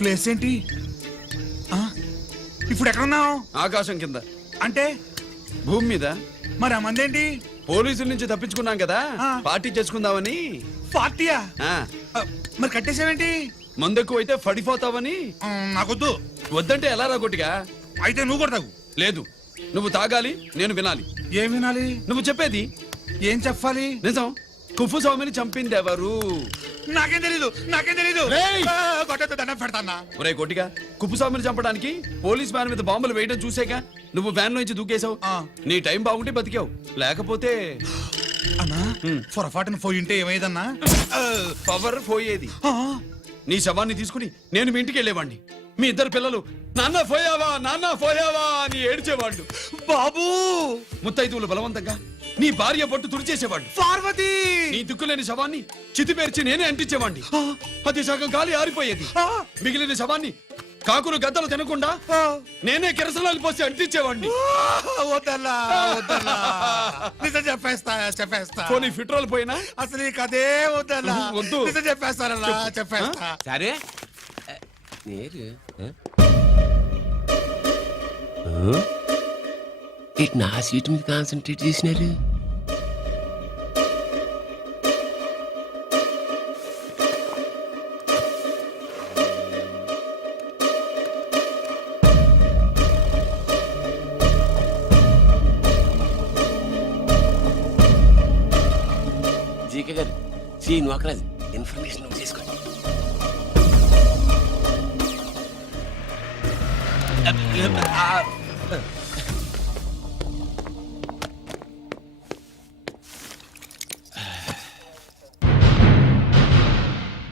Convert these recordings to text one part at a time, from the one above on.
Place ఏంటి? ఆ, ఇప్పుడు ఎక్కడున్నావు? ఆకాశం కింద. అంటే? భూమి మీద. మరి ఆ మంది ఏంటి పోలీసుల నుంచి తప్పించుకున్నాం కదా. ఆ. పార్టీ చేసుకుందామని. పార్టీయా? ఆ, ఆ, మరి కట్టేసావేంటి? మందెక్కువ అయితే పడిపోతావని ఆ, నాకొద్దు. వద్దంటే ఎలా రా కొట్టిగా? అయితే నువ్వు కూడా తగు. లేదు. నువ్వు తాగాలి నేను వినాలి. ఏం వినాలి? నువ్వు చెప్పేది. ఏం చెప్పాలి? నిజం. కుఫు స్వామిని చంపింది ఎవరు నాకేం తెలీదు నాకేం తెలీదు. రేయ్! ఆ, కొట్టొద్దు, దండం పెడతానా? ఒరే కొట్టిగా కుప్పు స్వామిని చంపడానికి పోలీస్ వ్యాన్ మీద బాంబులు వేయడం చూసాక నువ్వు వ్యాన్ నుంచి దూకేశావు. ఆ. నీ టైం బాగుంటే బతికావు. లేకపోతే అన్నా. పొరపాటున పోయి ఉంటే ఏమైందన్నా? పవర్ పోయేది. ఆ, నీ శవాన్ని తీసుకుని నేను మీ ఇంటికి వెళ్ళేవాడిని మీ ఇద్దరు పిల్లలు నాన్న పోయావా నాన్న పోయావా అని ఏడ్చేవాళ్ళు. బాబు! ముత్తైదువులు బలవంతంగా నీ భార్య పట్టు తుడిచేసేవాళ్ళు. పార్వతి! నీ దిక్కులేని శవాన్ని చితిపేర్చి నేనే అంటించేవాడిని అది సగం గాలి ఆరిపోయేది. మిగిలిన శవాన్ని కాకులు గద్దలు తినకుండా. నేనే కిరసనాలు పోసి అంటించేవాడిని ఆ, వద్దన్నా వద్దన్నా. నిజం చెప్పేస్తా చెప్పేస్తా. పోనీ ఫిట్రోల్ పోయినా? అసలు ఈ కథే వద్దన్నా. వద్దు. నిజం చెప్పేస్తానన్నా చెప్పేస్తా. సరే. నేరు ఇటు నా సీట్ మీద కాన్సన్ట్రేట్ చేసినారు.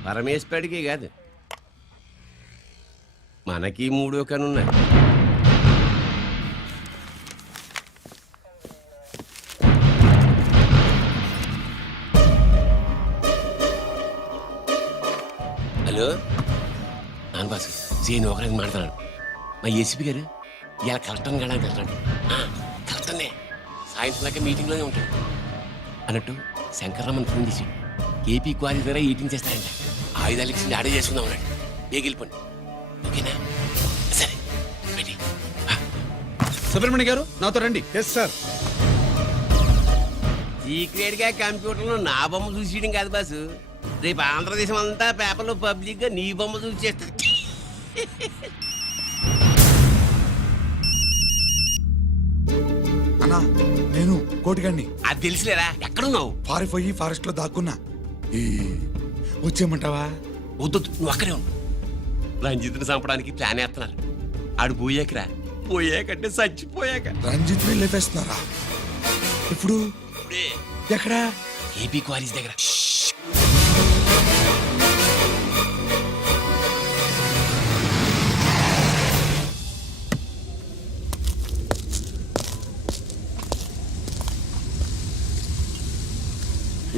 పరమేశ్వరుడికి కాదు. మనకి మూడు కనున్నాయి. హలో? నాన్న బాసు సీని ఒకరికి మాట్లాడుతున్నాను మా ఏసీపీ గారు? ఇలా కలెక్టర్ని వెళ్ళడానికి వెళ్తాడు కలెక్టర్నే. సాయంత్రం దాకా మీటింగ్లోనే ఉంటాడు అన్నట్టు శంకర్రామన్ ఫోన్ చేసి ఏపీ క్వారీ ద్వారా ఈటింగ్ చేస్తారంట. ఆయుధాలు ఇచ్చి ఆడే చేసుకుందాం అన్నాడు. ఏగిలిపోండి ఓకేనా? సరే సుబ్రహ్మణ్య గారు నాతో రండి. ఎస్ సార్ సీక్రెట్గా కంప్యూటర్లో నా బొమ్మ చూసేయడం కాదు బాసు. రేపు ఆంధ్రదేశం అంతా పేపర్లో పబ్లిక్గా నీ బొమ్మ చూసి అన్నా నేను కోటిగాడిని. అది తెలుసులేరా? ఎక్కడున్నావు? పారిపోయి ఫారెస్ట్లో దాక్కున్నా. ఈ వచ్చేయమంటావా? వద్దు నువ్వు అక్కడే ఉండు. రంజిత్ని చంపడానికి ప్లాన్ వేస్తున్నారు. ఆడు పోయాకరా. పోయాకంటే చచ్చిపోయాక. రంజిత్ లేపేస్తున్నారా? ఇప్పుడు ఇప్పుడే. ఎక్కడా? ఏపీ క్వారీస్ దగ్గర.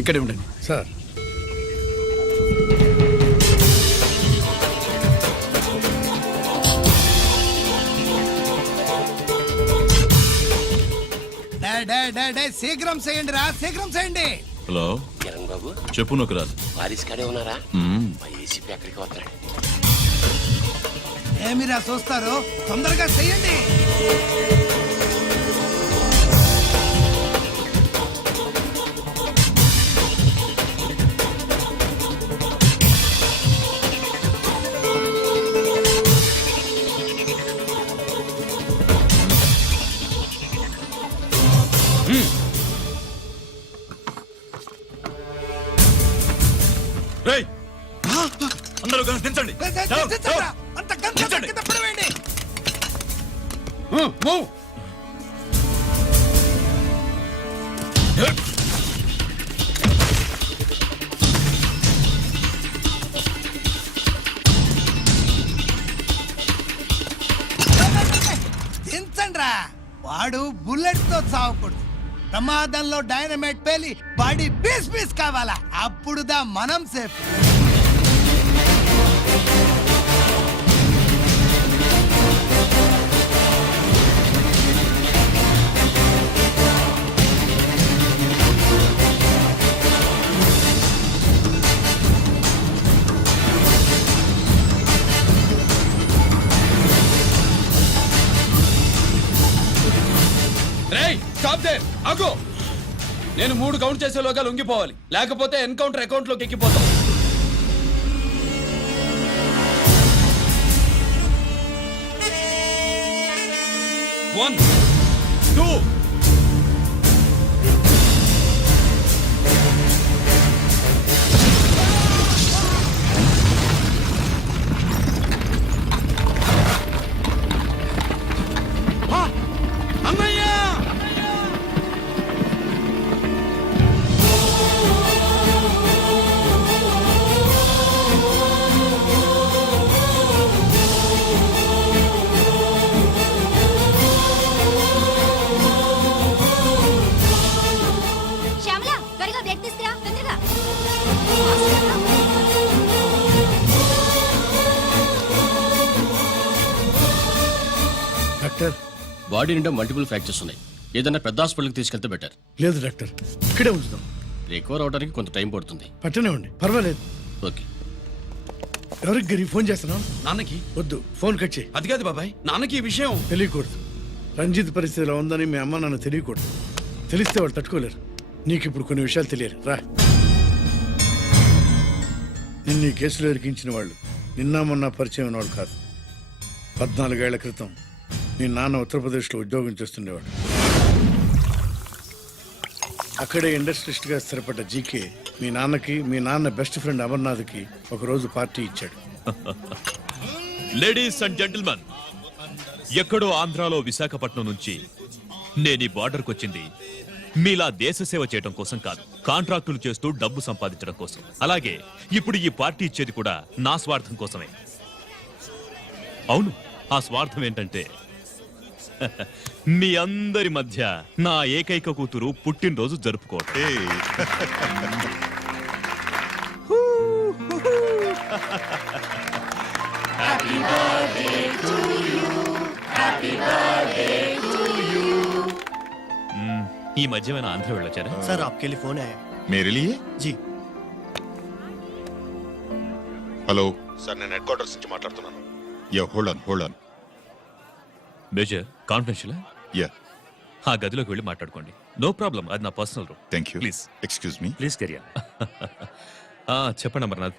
ఇక్కడే ఉండండి. సార్. డే, డే, డే, డే, శీఘ్రం చేయండి రా శీఘ్రం చేయండి. హలో. కిరణ్ బాబు. చెప్పు నొకరాజు వారిస్ కాడే ఉన్నారా. మా ఏసీపీ ఎక్కడికి వస్తున్నాడు ఏమిరా చూస్తారు? తొందరగా చెయ్యండి రేయ్ అందరూ దించండి దించండిరా. చావు. అంత దించండి. కింద పడవేయండి మూవ్. దించండి రా వాడు బుల్లెట్తో చావకూడదు ప్రమాదంలో డైనమైట్ పేలి బాడీ పీస్ పీస్ కావాలా? అప్పుడుదా మనం సేఫ్ స్టాప్ దే అగో నేను మూడు కౌంట్ చేసే లోగా లొంగిపోవాలి. లేకపోతే ఎన్కౌంటర్ అకౌంట్లోకి ఎక్కిపోతాం. వన్ టూ బాడీ నిండా మల్టిపుల్ ఫ్రాక్చర్స్ ఉన్నాయి. ఏదైనా పెద్ద హాస్పిటల్కి తీసుకెళ్తే బెటర్ లేదు డాక్టర్. ఇక్కడే ఉంచుదాం. రికవర్ అవడానికి కొంత టైం పడుతుంది. పట్టనే ఉండి. పర్వాలేదు. ఓకే ఎవరికి గరి ఫోన్ చేస్తున్నావు? నాన్నకి? వద్దు ఫోన్ కట్ చేయి. అది కాదు బాబాయ్ నాన్నకి ఈ విషయం. తెలియకూడదు. రంజిత్ పరిస్థితిలో ఉందని మీ అమ్మ నాన్న తెలియకూడదు. తెలిస్తే వాళ్ళు తట్టుకోలేరు. నీకు ఇప్పుడు కొన్ని విషయాలు తెలియాలి. రా. నిన్ను ఈ కేసులో ఇరికించిన వాళ్ళు నిన్న మొన్న పరిచయం ఉన్నవాడు కాదు. పద్నాలుగేళ్ళ క్రితం మీ నాన్న ఉత్తరప్రదేశ్లో ఉద్యోగం చేస్తుండేవాడు. అక్కడే ఇండస్ట్రిస్ట్గా స్థిరపడ్డ జీకే మీ నాన్నకి మీ నాన్న బెస్ట్ ఫ్రెండ్ అమర్నాథ్కి ఒకరోజు పార్టీ ఇచ్చాడు. లేడీస్ అండ్ జెంటిల్మెన్ ఎక్కడో ఆంధ్రాలో విశాఖపట్నం నుంచి నేను ఈ బార్డర్కి వచ్చింది మీలా దేశ సేవ చేయడం కోసం కాదు కాంట్రాక్టులు చేస్తూ డబ్బు సంపాదించడం కోసం. అలాగే ఇప్పుడు ఈ పార్టీ ఇచ్చేది కూడా నా స్వార్థం కోసమే. అవును ఆ స్వార్థం ఏంటంటే మీ అందరి మధ్య నా ఏకైక కూతురు పుట్టినరోజు జరుపుకోవటం మ్మ్. ఈ మధ్యమైన ఆంధ్ర వెళ్ళొచ్చారా सर आपके लिए फोन आया मेरे लिए जी హలో సార్ నేను హెడ్ క్వార్టర్స్ నుంచి మాట్లాడుతున్నాను yeah hold on hold on major confidential yeah ఆ గదిలోకి వెళ్ళి మాట్లాడుకోండి. నో ప్రాబ్లం అది నా personal room thank you please excuse me please career చెప్పండి అమర్నాథ్.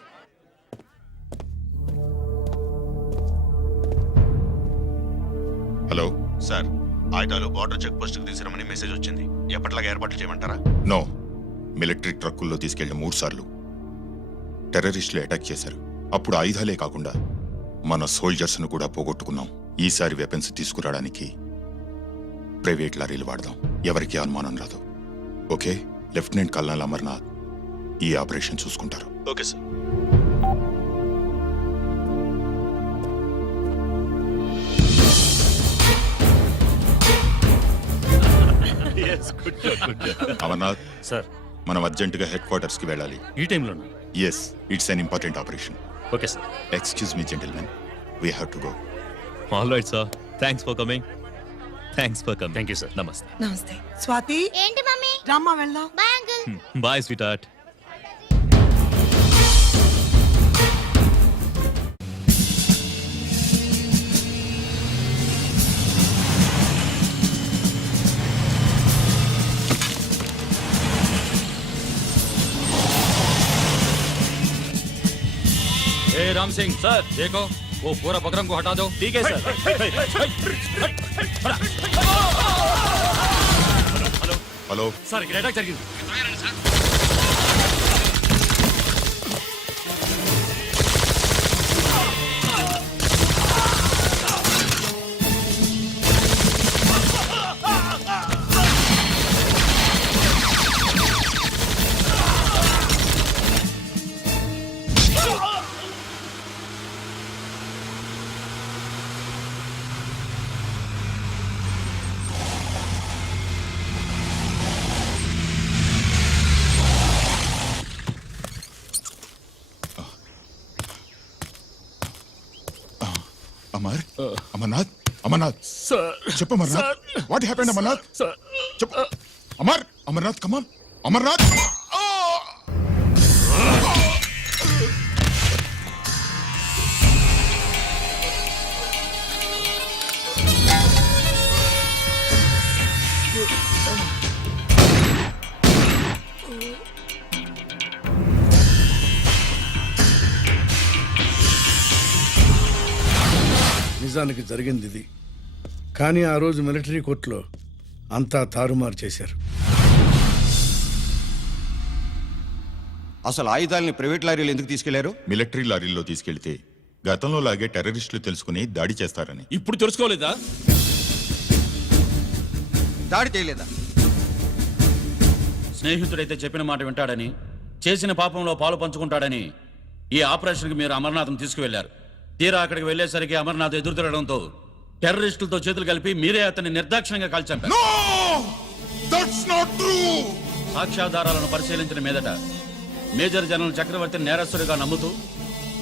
హలో సార్ ఆయుధాలు బార్డర్ చెక్ పోస్ట్కి తీసుకురమని మెసేజ్ వచ్చింది. ఎప్పటిలాగా ఏర్పాట్లు చేయమంటారా? నో మిలిటరీ ట్రక్కుల్లో తీసుకెళ్ళిన మూడు సార్లు టెర్రరిస్టులు అటాక్ చేశారు. అప్పుడు ఆయుధాలే కాకుండా మన సోల్జర్స్ను కూడా పోగొట్టుకున్నాం. ఈసారి వెపన్స్ తీసుకురావడానికి ప్రైవేట్ లారీలు వాడదాం. ఎవరికి అనుమానం రాదు. ఓకే? లెఫ్టినెంట్ కల్నల్ అమర్నాథ్ ఈ ఆపరేషన్ చూసుకుంటారు. Okay sir. అమర్నాథ్ సార్. మనం అర్జెంటుగా హెడ్ క్వార్టర్స్కి వెళ్ళాలి. ఈ టైంలో yes it's an important operation okay sir. Excuse me gentlemen we have to go all right sir thanks for coming thanks for coming thank you sir నమస్తే నమస్తే స్వాతి ఏంటి మమ్మీ రామ్మా వెళ్దాం bye uncle bye sweetheart ए Ram Singh sir देखो वो पूरा बकरम को हटा दो ठीक है सर హలో సార్ ఇక్కడ అటాక్ జరిగింది అమర్నాథ్. చెప్పు అమర్నాథ్. What happened Amarnath? చెప్పు. Amar Amarnath come on Amarnath. నిజానికి జరిగింది ఇది. కానీ ఆ రోజు మిలిటరీ కోర్టులో అంతా తారుమారు చేశారు. అసలు ఆయుధాలని ప్రైవేట్ లారీలు ఎందుకు తీసుకెళ్ళారు? మిలిటరీ లారీల్లో తీసుకెళ్తే గతంలో లాగే టెర్రరిస్టులు తెలుసుకుని దాడి చేస్తారని. ఇప్పుడు తెలుసుకోలేదా? దాడి చేయలేదా? స్నేహితుడైతే చెప్పిన మాట వింటాడని చేసిన పాపంలో పాలు పంచుకుంటాడని ఈ ఆపరేషన్కి మీరు అమర్నాథ్ని తీసుకువెళ్ళారు తీరా అక్కడికి వెళ్ళేసరికి అమర్నాథ్ ఎదురు తిరగడంతో టెర్రరిస్టులతో చేతులు కలిపి మీరే అతన్ని నిర్దాక్షిణ్యంగా కాల్చారు సాక్ష్యాధారాలను పరిశీలించిన మీదట మేజర్ జనరల్ చక్రవర్తి నేరస్తుడిగా నమ్ముతూ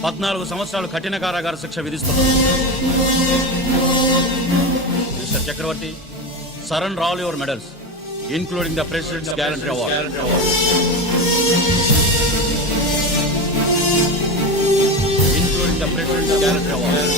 పద్నాలుగు సంవత్సరాలు కఠిన కారాగార శిక్ష విధిస్తున్నారు. Mister Chakravarthi surrender all your medals including the president's gallantry award including the president's gallantry award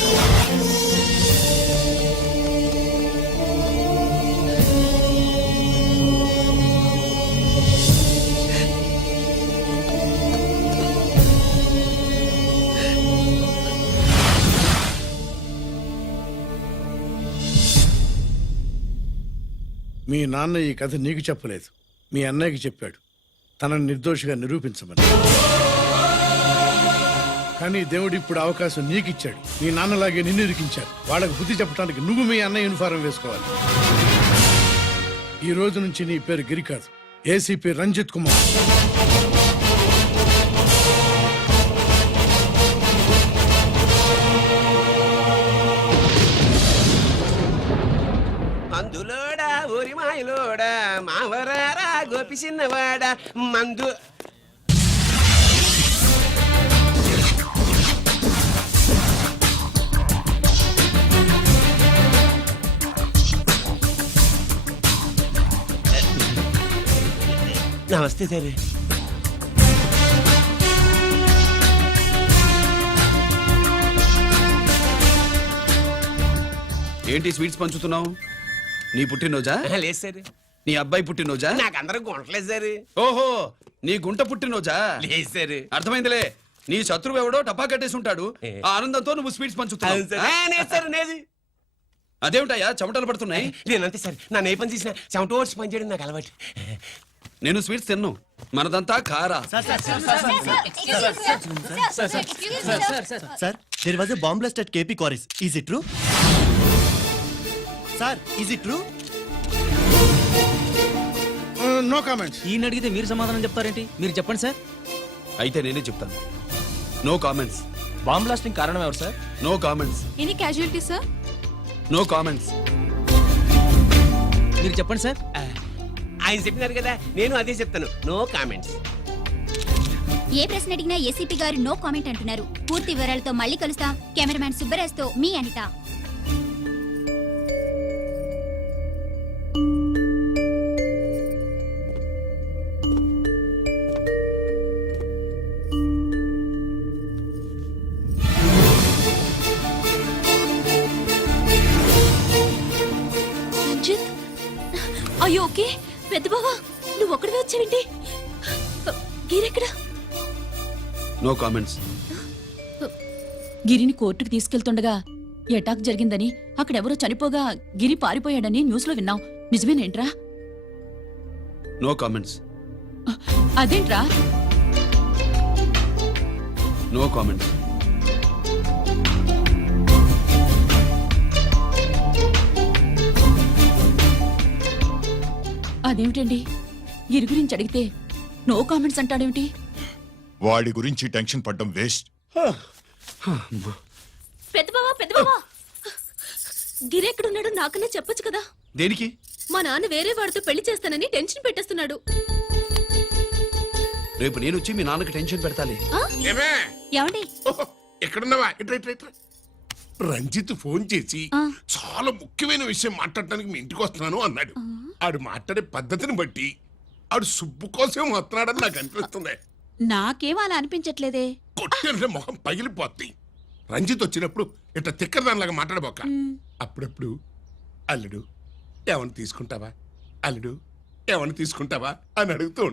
మీ నాన్న ఈ కథ నీకు చెప్పలేదు. మీ అన్నయ్యకి చెప్పాడు. తనని నిర్దోషిగా నిరూపించమని. కానీ దేవుడు ఇప్పుడు అవకాశం నీకు ఇచ్చాడు మీ నాన్నలాగే నిన్ను ఇరికించాడు వాళ్ళకు బుద్ధి చెప్పడానికి నువ్వు మీ అన్న యూనిఫారం వేసుకోవాలి. ఈ రోజు నుంచి నీ పేరు గిరి కాదు ఏసీపీ రంజిత్ కుమార్. మావరారా గోపి చిన్నవాడా మందు. నమస్తే సార్ ఏంటి స్వీట్స్ పంచుతున్నావు? నీ పుట్టినరోజా? లేదు సార్. నీ అబ్బాయి పుట్టినరోజా నాకు అందరూ గుంటలేదు సార్ ఓహో నీ గుంట పుట్టినరోజా లేదు సార్ అర్థమైందిలే నీ శత్రువు ఎవడో టపా కట్టేసి ఉంటాడు ఆ ఆనందంతో నువ్వు సార్. సార్ లేదు అదేమిటయ్యా చెమటలు పడుతున్నాయి నేనంతే సార్ నన్ను ఏ పని చేసినా చెమట ఓడ్చి పని చేయడం నాకు అలవాటు నేను స్వీట్స్ తిన్ను మనదంతా కారా was a bomb blast at KP Quarries. Is it true? Sir, is it true? No comments. ఈయన అడిగితే మీరు సమాధానం చెప్తారేంటి? మీరు చెప్పండి సార్. అయితే నేనే చెప్తాను. No comments. బాంబ్ బ్లాస్టింగ్ కారణం ఎవరు sir? No comments. Any casualty sir no comments. మీరు చెప్పండి సార్. ఆయన చెప్పినారు కదా నేను అదే చెప్తాను. No comments. ఏ ప్రశ్న అడిగినా ఏసీపీ గారు నో కామెంట్ అంటున్నారు. పూర్తి వివరాలతో మళ్ళీ కలుస్తాం. కెమెరామ్యాన్ సుబ్బరాజ్తో మీ అనిత. అయ్యో ఓకే. పెద్ద బావా నువ్వు ఒక్కడివే వచ్చావేంటి? గిరెక్కడ? నో కామెంట్స్ గిరిని కోర్టుకు తీసుకెళ్తుండగా ఎటాక్ జరిగిందని అక్కడెవరో చనిపోగా గిరి పారిపోయాడని న్యూస్లో విన్నాం. నిజమేనేంట్రా? నో కామెంట్స్ అదేంట్రా? నో కామెంట్స్ అదేమిటండి? గిరి గురించి అడిగితే నో కామెంట్స్ అంటాడేమిటి? వాడి గురించి టెన్షన్ పడ్డం వేస్ట్. పెద్ద బావా పెద్ద బావా గిరి ఎక్కడున్నాడో నాకన్నా చెప్పొచ్చు కదా? దేనికి? మా నాన్న వేరే వాడితో పెళ్ళి చేస్తానని టెన్షన్ పెట్టేస్తున్నాడు. రేపు నేను వచ్చి మీ నాన్నకి టెన్షన్ పెడతాలి. ఏమండి? ఎక్కడున్నావా? ఇట్రా ఇట్రా ఇట్రా రంజిత్ ఫోన్ చేసి. చాలా ముఖ్యమైన విషయం మాట్లాడటానికి మీ ఇంటికి వస్తున్నాను అన్నాడు. ఆడు మాట్లాడే పద్ధతిని బట్టి ఆడు సుబ్బు కోసం వస్తున్నాడని నాకు అనిపిస్తుంది. నాకేం అలా అనిపించట్లేదే. కొట్టిన మొహం పగిలిపోద్ది. రంజిత్ వచ్చినప్పుడు ఇట్లా తిక్కదానిలాగా మాట్లాడబోక. అప్పుడప్పుడు అల్లుడు ఏమని తీసుకుంటావా? అల్లుడు ఏమని తీసుకుంటావా? అని అడుగుతూ